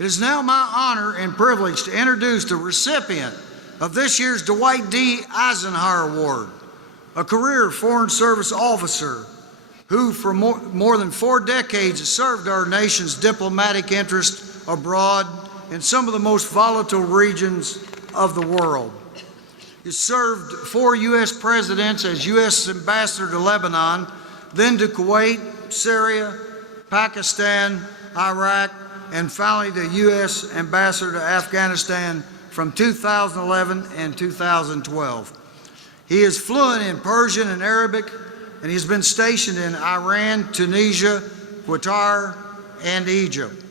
It is now my honor and privilege to introduce the recipient of this year's Dwight D. Eisenhower Award, a career Foreign Service officer who for more than 4 decades has served our nation's diplomatic interests abroad in some of the most volatile regions of the world. He served 4 U.S. presidents as U.S. ambassador to Lebanon, then to Kuwait, Syria, Pakistan, Iraq, and finally the U.S. ambassador to Afghanistan from 2011 and 2012. He is fluent in Persian and Arabic, and he's been stationed in Iran, Tunisia, Qatar, and Egypt.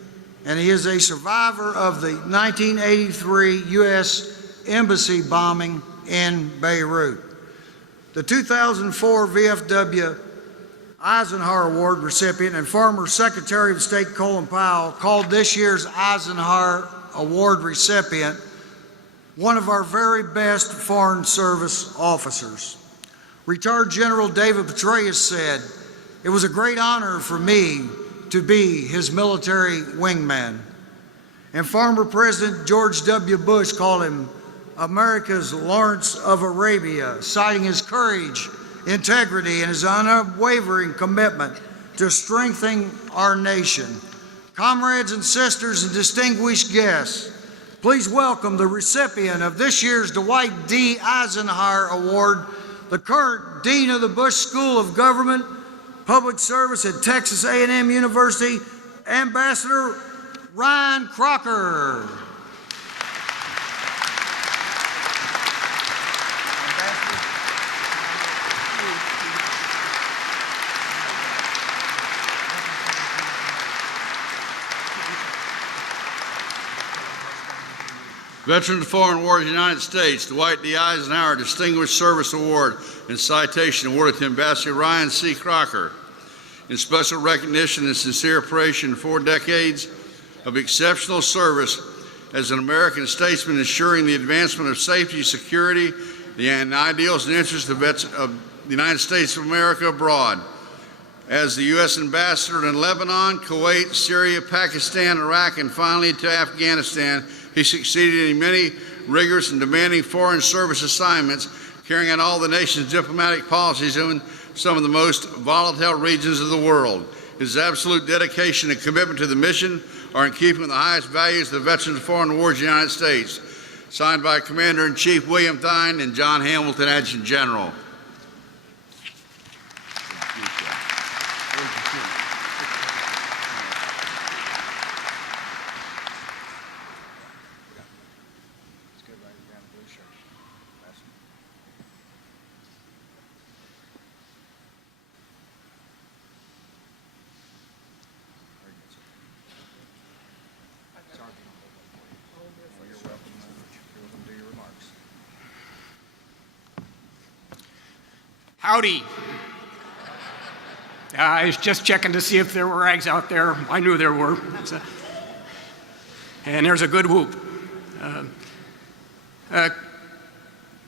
And he is a survivor of the 1983 U.S. Embassy bombing in Beirut. The 2004 VFW Eisenhower Award recipient and former Secretary of State Colin Powell called this year's Eisenhower Award recipient one of our very best Foreign Service officers. Retired General David Petraeus said, "It was a great honor for me to be his military wingman." And former President George W. Bush called him America's Lawrence of Arabia, citing his courage, integrity, and his unwavering commitment to strengthening our nation. Comrades and sisters and distinguished guests, please welcome the recipient of this year's Dwight D. Eisenhower Award, the current Dean of the Bush School of Government, Public Service at Texas A&M University, Ambassador Ryan Crocker. Veteran of Foreign Wars of the United States, Dwight D. Eisenhower Distinguished Service Award and citation awarded to Ambassador Ryan C. Crocker in special recognition and sincere appreciation for 4 decades of exceptional service as an American statesman ensuring the advancement of safety, security, and ideals and interests of the United States of America abroad. As the U.S. Ambassador in Lebanon, Kuwait, Syria, Pakistan, Iraq, and finally to Afghanistan, he succeeded in many rigorous and demanding foreign service assignments, carrying out all the nation's diplomatic policies in some of the most volatile regions of the world. His absolute dedication and commitment to the mission are in keeping with the highest values of the Veterans of Foreign Wars of the United States. Signed by Commander-in-Chief William Thine and John Hamilton, Adjutant General. Howdy. I was just checking to see if there were rags out there. I knew there were. And there's a good whoop.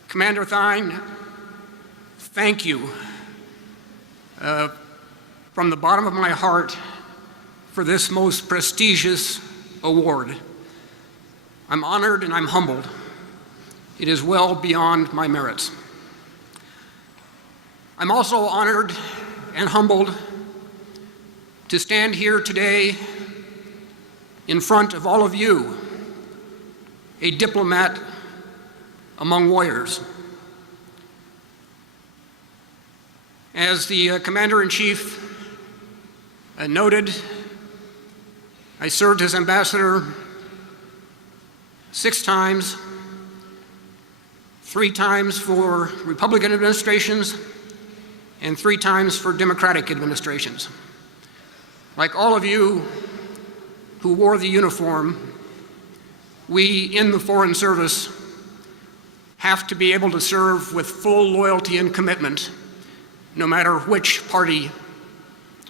Commander Thine, thank you from the bottom of my heart for this most prestigious award. I'm honored and I'm humbled. It is well beyond my merits. I'm also honored and humbled to stand here today in front of all of you, a diplomat among warriors. As the Commander-in-Chief noted, I served as ambassador 6 times, 3 times for Republican administrations, and 3 times for Democratic administrations. Like all of you who wore the uniform, we in the Foreign Service have to be able to serve with full loyalty and commitment, no matter which party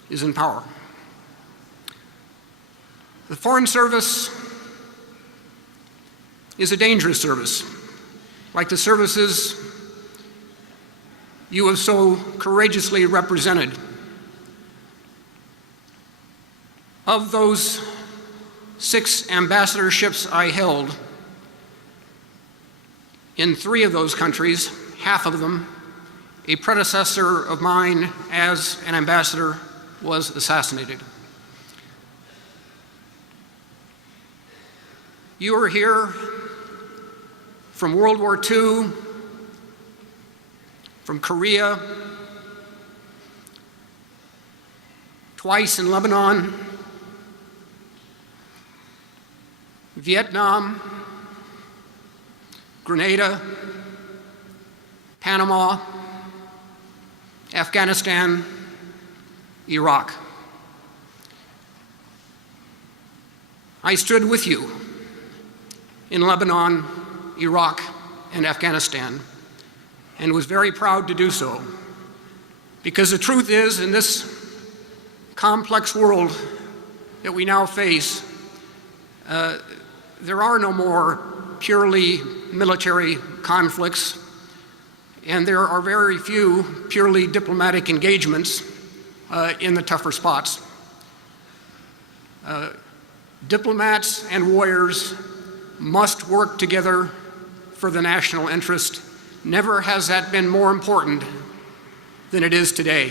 is in power. The Foreign Service is a dangerous service, like the services you have so courageously represented. Of those 6 ambassadorships I held. In 3 of those countries, half of them, a predecessor of mine as an ambassador was assassinated. You are here from World War II, from Korea, twice in Lebanon, Vietnam, Grenada, Panama, Afghanistan, Iraq. I stood with you in Lebanon, Iraq, and Afghanistan, and was very proud to do so. Because the truth is, in this complex world that we now face, there are no more purely military conflicts, and there are very few purely diplomatic engagements in the tougher spots. Diplomats and warriors must work together for the national interest. Never has that been more important than it is today.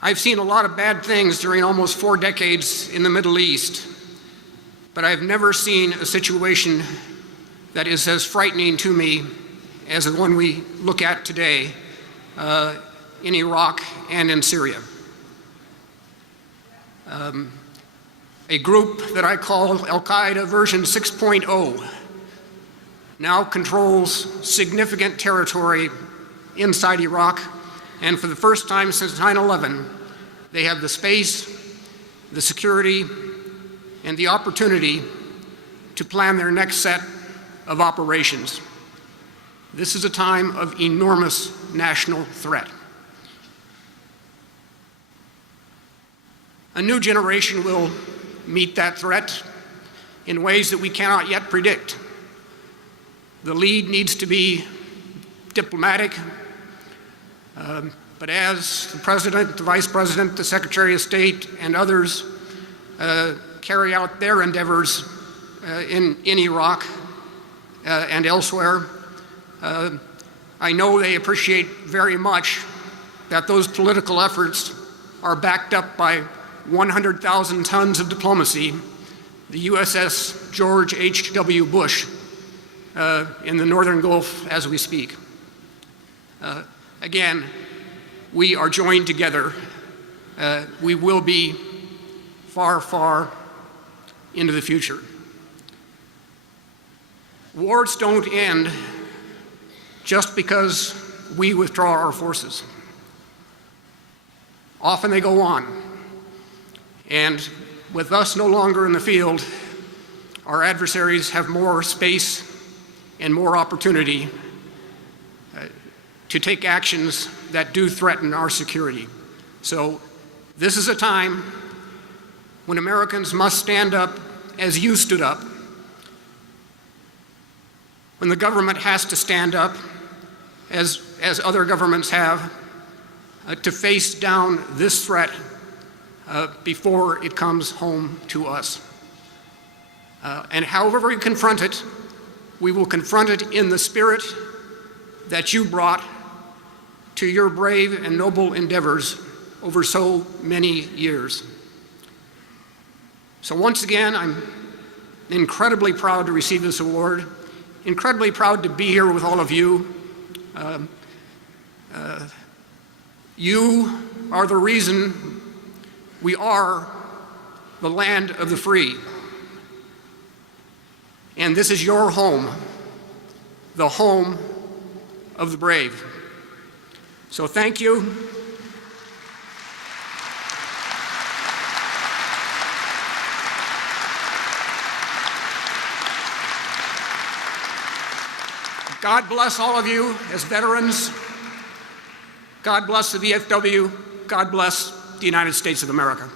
I've seen a lot of bad things during almost 4 decades in the Middle East, but I've never seen a situation that is as frightening to me as the one we look at today in Iraq and in Syria. A group that I call Al-Qaeda version 6.0 now controls significant territory inside Iraq, and for the first time since 9/11, they have the space, the security, and the opportunity to plan their next set of operations. This is a time of enormous national threat. A new generation will meet that threat in ways that we cannot yet predict. The lead needs to be diplomatic, but as the President, the Vice President, the Secretary of State, and others carry out their endeavors in Iraq and elsewhere, I know they appreciate very much that those political efforts are backed up by 100,000 tons of diplomacy, the USS George H.W. Bush in the Northern Gulf as we speak. Again, we are joined together. We will be far, far into the future. Wars don't end just because we withdraw our forces. Often they go on. And with us no longer in the field, our adversaries have more space and more opportunity to take actions that do threaten our security. So this is a time when Americans must stand up as you stood up, when the government has to stand up as other governments have to face down this threat before it comes home to us. And however we confront it, we will confront it in the spirit that you brought to your brave and noble endeavors over so many years. So once again, I'm incredibly proud to receive this award, incredibly proud to be here with all of you. You are the reason we are the land of the free. And this is your home, the home of the brave. So thank you. God bless all of you as veterans. God bless the VFW. God bless the United States of America.